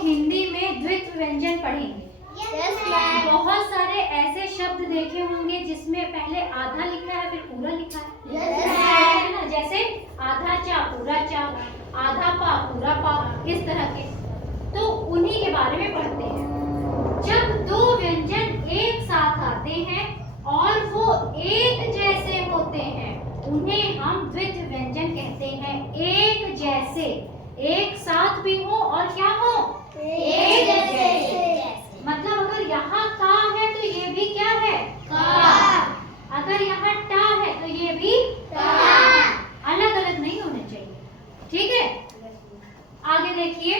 लोग हिंदी में द्वित्व व्यंजन पढ़ेंगे। बहुत सारे ऐसे शब्द देखे होंगे जिसमें पहले आधा लिखा है फिर पूरा लिखा है ना, जैसे आधा चा पूरा चा, आधा पा पूरा पा, इस तरह के। तो उन्हीं के बारे में पढ़ते हैं। जब दो व्यंजन एक साथ आते हैं और वो एक जैसे होते हैं उन्हें हम द्वित्व व्यंजन कहते हैं। एक जैसे, एक साथ भी हो और क्या हो, एक जैसे। मतलब अगर यहाँ का है तो ये भी क्या है, का। अगर यहाँ टा है तो ये भी टा। अलग अलग नहीं होने चाहिए, ठीक है। आगे देखिए,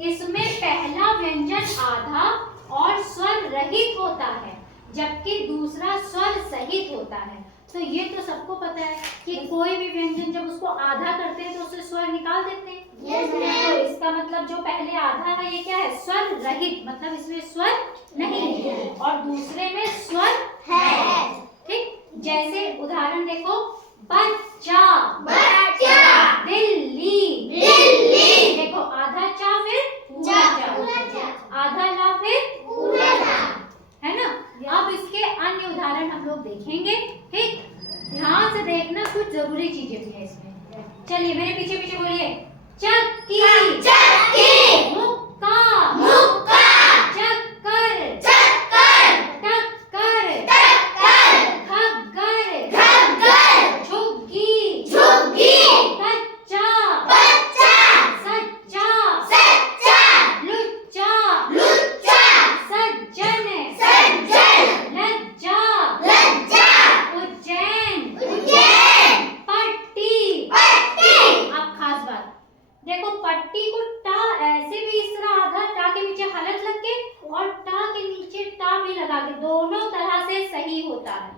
इसमें पहला व्यंजन आधा और स्वर रहित होता है जबकि दूसरा स्वर सहित होता है। तो ये तो सबको पता है कि कोई भी व्यंजन जब उसको आधा करते हैं तो उससे स्वर निकाल देते हैं। तो इसका मतलब जो पहले आधा है ये क्या है, स्वर रहित, मतलब इसमें स्वर नहीं है और दूसरे में स्वर है। ठीक, जैसे उदाहरण देखो, बच्चा, बच्चा, दिल्ली, दिल्ली। देखो आधा चा फिर पूरा चा, आधा ला फिर पूरा ला, है ना। अब इसके अन्य उदाहरण हम लोग देखेंगे। ठीक, ध्यान से देखना, कुछ जरूरी चीजें भी है इसमें। चलिए मेरे पीछे पीछे बोलिए, चक्की, चक्की, मुक्का, मुक्का, चक्कर, चक्कर, टक्कर, टक्कर, खग्गर, खग्गर, झुग्गी, झुग्गी, बच्चा, बच्चा, सच्चा, सच्चा, लुच्चा, लुच्चा, सज्जन, सज्जन, लज्जा, लज्जा, उज्जैन, उज्जैन, पट्टी, पट्टी। अब खास बात देखो, पट्टी को टा ऐसे भी इस तरह आधा टा के नीचे हलत लग के और टा के नीचे टा भी लगा के, दोनों तरह से सही होता है।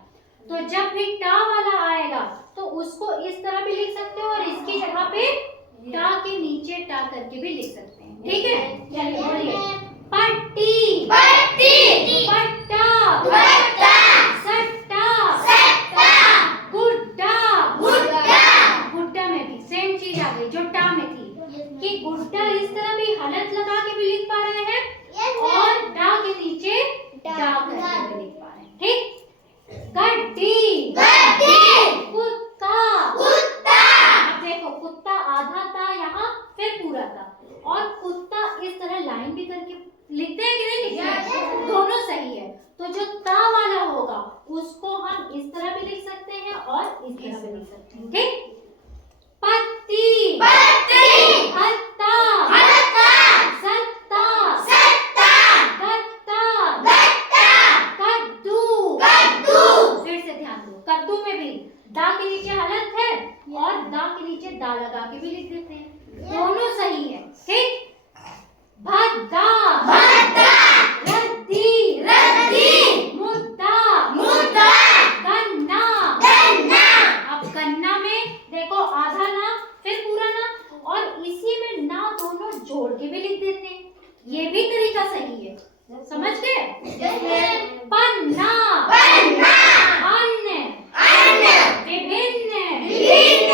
तो जब भी टा वाला आएगा तो उसको इस तरह भी लिख सकते हो और इसकी जगह पे टा के नीचे टा करके भी लिख सकते हैं। ठीक है, चलिए बोलिए, पट्टी, पट्टी, दुपट्टा, दुपट्टा, सट्टा, सट्टा, गुड्डा, गुड्डा। गुड्डा में भी सेम चीज आ गई जो टा में थी कि गुड्डा इस तरह भी हलत लगा के भी लिख पा रहे हैं और डा के नीचे डा करके भी लिख पा रहे हैं। ठीक, गड्डी, गड्डी, कुत्ता, कुत्ता। अब देखो, कुत्ता आधा था यहाँ फिर पूरा था, और कुत्ता इस तरह लाइन भी करके लिखते हैं कि नहीं लिखते हैं, दोनों सही है। तो जो ता वाला होगा उसको हम इस तरह भी लिख सकते हैं और इस तरह भी लिख सकते हैं। ठीक, पत्ती, पत्ती, हत्ता, हत्ता, सत्ता, सत्ता, गत्ता, गत्ता, कद्दू, कद्दू। फिर से ध्यान दो, कद्दू में भी दा के नीचे हलत है और दा के नीचे दा लगा के भी लिख देते हैं, दोनों सही है। ठीक, भद्दा, भद्दा, रद्दी, रद्दी, मुद्दा, मुद्दा, गन्ना, गन्ना। अब गन्ना में देखो आधा ना फिर पूरा ना, और इसी में ना दोनों जोड़ के भी लिख देते हैं, ये भी तरीका सही है, समझ गए। पन्ना, पन्ना, अन्न, अन्न, विभिन्न, विभिन्न,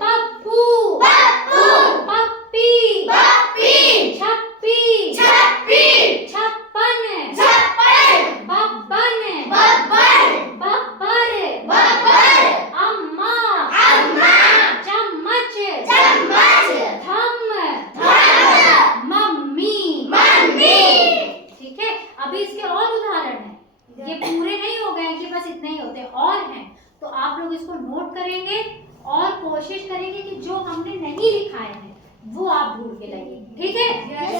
पप्पू, पप्पू, पप्पी, पप्पी, छप्पी, छप्पी, छप्पन, छप्पन, बब्बन, बब्बन, बब्बर, बब्बर, अम्मा, अम्मा, चम्मच, चम्मच, थम, थम, मम्मी, मम्मी। ठीक है, अभी इसके और उदाहरण हैं, ये पूरे नहीं हो गए कि बस इतने ही होते, और हैं। तो आप लोग इसको नोट करेंगे और कोशिश करेंगे कि जो हमने नहीं लिखाए हैं वो आप ढूंढ के लाइए। ठीक है।